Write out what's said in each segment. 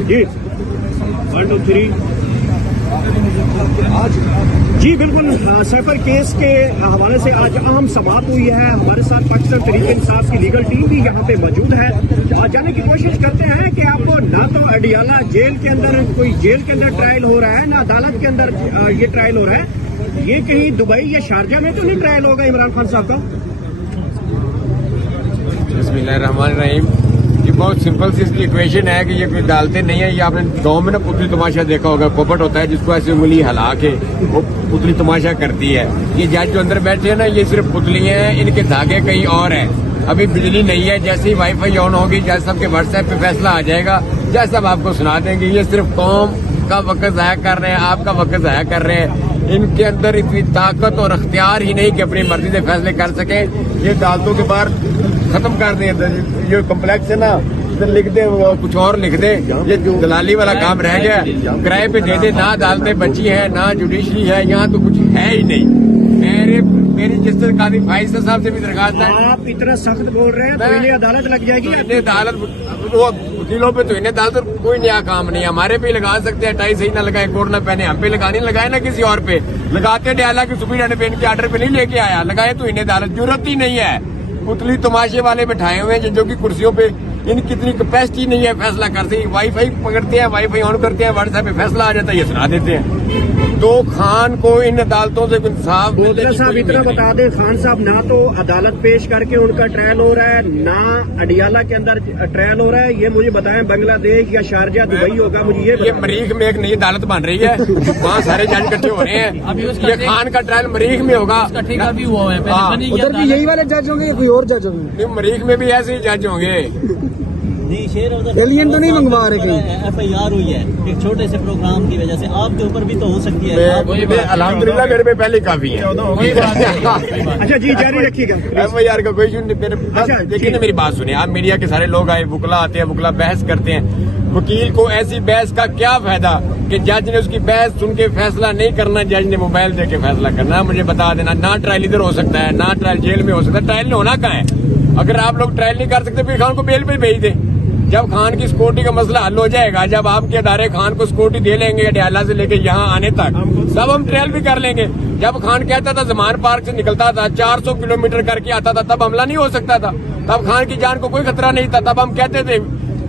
جی 1 2 3 جی بالکل safer case کے حوالے سے آج اہم سماعت ہوئی ہے. ہمارے ساتھ پاکستان تحریک انصاف کی لیگل ٹیم بھی یہاں پہ موجود ہے اور جانے کی کوشش کرتے ہیں کہ آپ کو نہ تو اڈیالہ جیل کے اندر کوئی جیل کے اندر ٹرائل ہو رہا ہے نہ عدالت کے اندر یہ ٹرائل ہو رہا ہے. یہ کہیں دبئی یا شارجہ میں تو نہیں ٹرائل ہوگا عمران خان صاحب کا؟ بسم اللہ الرحمن الرحیم. یہ بہت سمپل سی اس کی ایکویشن ہے کہ یہ کوئی ڈالتے نہیں ہے. یہ آپ نے گاؤں میں نا پتلی تماشا دیکھا ہوگا, پوپٹ ہوتا ہے جس کو ایسے انگلی ہلا کے وہ پتلی تماشا کرتی ہے. یہ جج جو اندر بیٹھے ہیں نا یہ صرف پتلی ہیں, ان کے دھاگے کہیں اور ہیں. ابھی بجلی نہیں ہے, جیسے ہی وائی فائی آن ہوگی جج صاحب کے واٹس ایپ پہ فیصلہ آ جائے گا, جج صاحب آپ کو سنا دیں گے. یہ صرف قوم کا وقت ضائع کر رہے ہیں, آپ کا وقت ضائع کر رہے ہیں. ان کے اندر اتنی طاقت اور اختیار ہی نہیں کہ اپنی مرضی سے فیصلے کر سکیں. یہ عدالتوں کے باہر ختم کر دیں. یہ کمپلیکس ہے نا ادھر لکھ دیں, کچھ اور لکھ دیں. یہ دلالی والا کام رہ گیا, کرائے پہ دے دیں. نہ عدالتیں بچی ہیں نہ جوڈیشری ہے, یہاں تو کچھ ہے ہی نہیں. میری جسٹس قاضی فائز صاحب سے بھی درخواست ہے, آپ اتنا سخت بول رہے ہیں تو انہیں عدالت لگ جائے گی. انہیں عدالت وکیلوں پہ تو انہیں عدالت کوئی نیا کام نہیں. ہمارے پہ لگا سکتے ہیں, ٹائی صحیح نہ لگائے, کوٹ نہ پہنے, ہم پہ لگانے لگائے نا کسی اور پہ لگاتے. ڈیالہ کی سپرینٹینڈنٹ پہ ان کے آرڈر پہ نہیں لے کے آیا, لگائے تو انہیں عدالت ضرورت ہی نہیں ہے. پتلی تماشے والے بٹھائے ہوئے ہیں جو کہ کرسیوں پہ ان کی اتنی کیپیسٹی نہیں ہے فیصلہ کر سکیں. وائی فائی پکڑتے ہیں, وائی فائی آن کرتے ہیں, واٹس ایپ پہ فیصلہ آ جاتا ہے, یہ سنا دیتے ہیں. تو خان کو ان عدالتوں سے انصاف صاحب اتنا بتا دیں, خان صاحب نہ تو عدالت پیش کر کے ان کا ٹرائل ہو رہا ہے نہ اڈیالہ کے اندر ٹرائل ہو رہا ہے. یہ مجھے بتائیں بنگلہ دیش یا شارجہ دبئی ہوگا, مجھے یہ مریخ میں ایک نئی عدالت بن رہی ہے, وہاں سارے جج اکٹھے ہو رہے ہیں. یہ خان کا ٹرائل مریخ میں ہوگا. ادھر بھی یہی والے جج ہوں گے یا کوئی اور جج ہوں گے؟ مریخ میں بھی ایسے ہی جج ہوں گے. ایلین تو نہیں منگوا رہے کہیں؟ ایف آئی آر ہوئی ہے ایک چھوٹے سے پروگرام کی وجہ سے, آپ کے اوپر بھی تو ہو سکتی ہے. الحمدللہ میرے پہ پہلے کافی ہے. اچھا جی جاری رکھیے گا. ایف آئی آر کا کوئی ایشو نہیں. دیکھیے نا میری بات سنیں آپ, میڈیا کے سارے لوگ آئے, وکلا آتے ہیں, وکلا بحث کرتے ہیں. وکیل کو ایسی بحث کا کیا فائدہ کہ جج نے اس کی بحث سن کے فیصلہ نہیں کرنا, جج نے موبائل دے کے فیصلہ کرنا. مجھے بتا دینا, نہ ٹرائل ادھر ہو سکتا ہے نہ ٹرائل جیل میں ہو سکتا ہے. ٹرائل ہونا کہاں ہے؟ اگر آپ لوگ ٹرائل نہیں کر سکتے پھر خان کو بیل پہ بھیج دیں. جب خان کی سکیورٹی کا مسئلہ حل ہو جائے گا, جب آپ کے ادارے خان کو سکیورٹی دے لیں گے ڈیالہ سے لے کے یہاں آنے تک, تب ہم ٹرائل بھی کر لیں گے. جب خان کہتا تھا زمان پارک سے نکلتا تھا 400 کلومیٹر کر کے آتا تھا, تب حملہ نہیں ہو سکتا تھا, تب خان کی جان کو کوئی خطرہ نہیں تھا. تب ہم کہتے تھے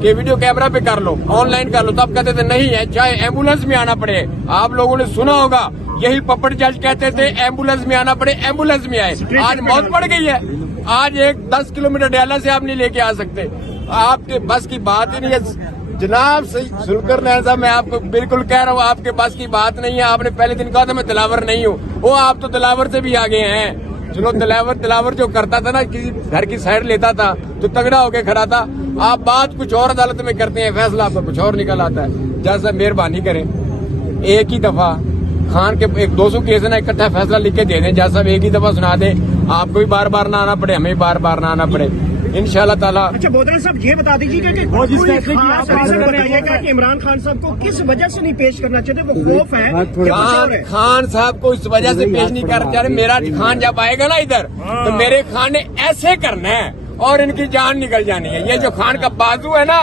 کہ ویڈیو کیمرہ پہ کر لو, آن لائن کر لو, تب کہتے تھے نہیں ہے چاہے ایمبولینس میں آنا پڑے. آپ لوگوں نے سنا ہوگا یہی پپٹ جج کہتے تھے ایمبولینس میں آنا پڑے, ایمبولینس میں آئے. آج موت پڑ گئی ہے. آج ایک 10 کلومیٹر ڈیالہ سے آپ نہیں لے کے آ سکتے. آپ کے بس کی بات ہی نہیں ہے جناب. سلکر نین صاحب, میں آپ کو بالکل کہہ رہا ہوں آپ کے بس کی بات نہیں ہے. آپ نے پہلے دن کہا تھا میں دلاور نہیں ہوں, وہ آپ تو دلاور سے بھی آگے ہیں. چلو دلاور جو کرتا تھا نا, کسی گھر کی سائڈ لیتا تھا تو تگڑا ہو کے کھڑا تھا. آپ بات کچھ اور عدالت میں کرتے ہیں, فیصلہ آپ کا کچھ اور نکل آتا ہے. جج صاحب مہربانی کریں, ایک ہی دفعہ خان کے ایک 200 کیس ہے نا, اکٹھا فیصلہ لکھ کے دے دیں. جج صاحب ایک ہی دفعہ سنا دیں, آپ کو بھی بار بار نہ آنا پڑے, ہمیں بار بار نہ آنا پڑے انشاءاللہ تعالیٰ. اچھا بودل صاحب یہ بتا دیجیے گا کہ بتائیے گا کہ عمران خان صاحب کو کس وجہ سے نہیں پیش کرنا چاہتے, وہ خوف ہے خان صاحب کو اس وجہ سے پیش نہیں کرنا چاہتے. میرا خان جب آئے گا نا ادھر تو میرے خان نے ایسے کرنا ہے اور ان کی جان نکل جانی ہے. یہ جو خان کا بازو ہے نا,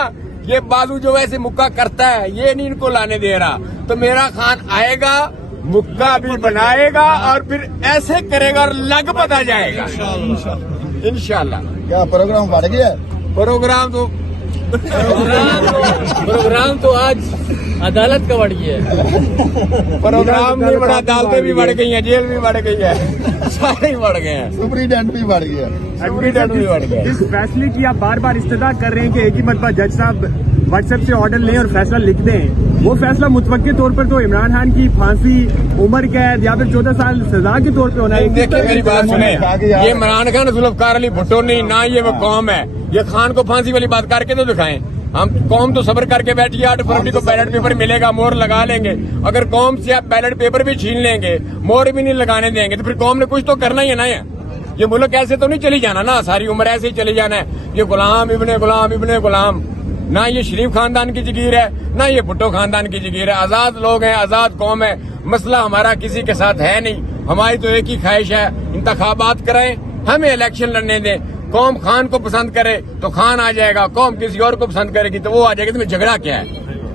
یہ بازو جو ویسے مکہ کرتا ہے یہ نہیں ان کو لانے دے رہا. تو میرا خان آئے گا, مکہ بھی بنائے گا اور پھر ایسے کرے گا اور لگ پتا جائے گا انشاءاللہ. کیا پروگرام بڑھ گیا؟ پروگرام تو آج عدالت کا بڑھ گیا ہے. پروگرام بھی بڑا, عدالتیں بھی بڑھ گئی ہیں, جیل بھی بڑھ گئی ہے, سارے ہی بڑھ گئے ہیں. سپرینٹینڈنٹ بھی بڑھ گیا. سپرینٹینڈنٹ بھی بڑھ گیا. اس فیصلے کی آپ بار بار استدعا کر رہے ہیں کہ ایک ہی مرتبہ جج صاحب واٹس ایپ سے آرڈر لیں اور فیصلہ لکھ دیں. وہ فیصلہ متوقع طور پر تو عمران خان کی پھانسی, عمر قید یا پھر 14 سال سزا کے طور پہ ہونا ہے. دیکھیں میری بات سنیں, یہ عمران خان ذوالفقار علی بھٹو نہیں, نہ یہ وہ قوم ہے. یہ خان کو پھانسی والی بات کر کے تو دکھائیں. ہم قوم تو صبر کر کے بیٹھی ہے, 8 فروری کو بیلٹ پیپر ملے گا, مور لگا لیں گے. اگر قوم سے آپ بیلٹ پیپر بھی چھین لیں گے, مور بھی نہیں لگانے دیں گے, تو پھر قوم نے کچھ تو کرنا ہی ہے نا. یہ ملک ایسے تو نہیں چلی جانا نا, ساری عمر ایسے ہی چلی جانا ہے. یہ غلام ابن غلام, نہ یہ شریف خاندان کی جگیر ہے نہ یہ بھٹو خاندان کی جگیر ہے. آزاد لوگ ہیں, آزاد قوم ہے. مسئلہ ہمارا کسی کے ساتھ ہے نہیں. ہماری تو ایک ہی خواہش ہے, انتخابات کرائیں, ہمیں الیکشن لڑنے دیں. قوم خان کو پسند کرے تو خان آ جائے گا, قوم کسی اور کو پسند کرے گی تو وہ آ جائے گا. تمہیں جھگڑا کیا ہے؟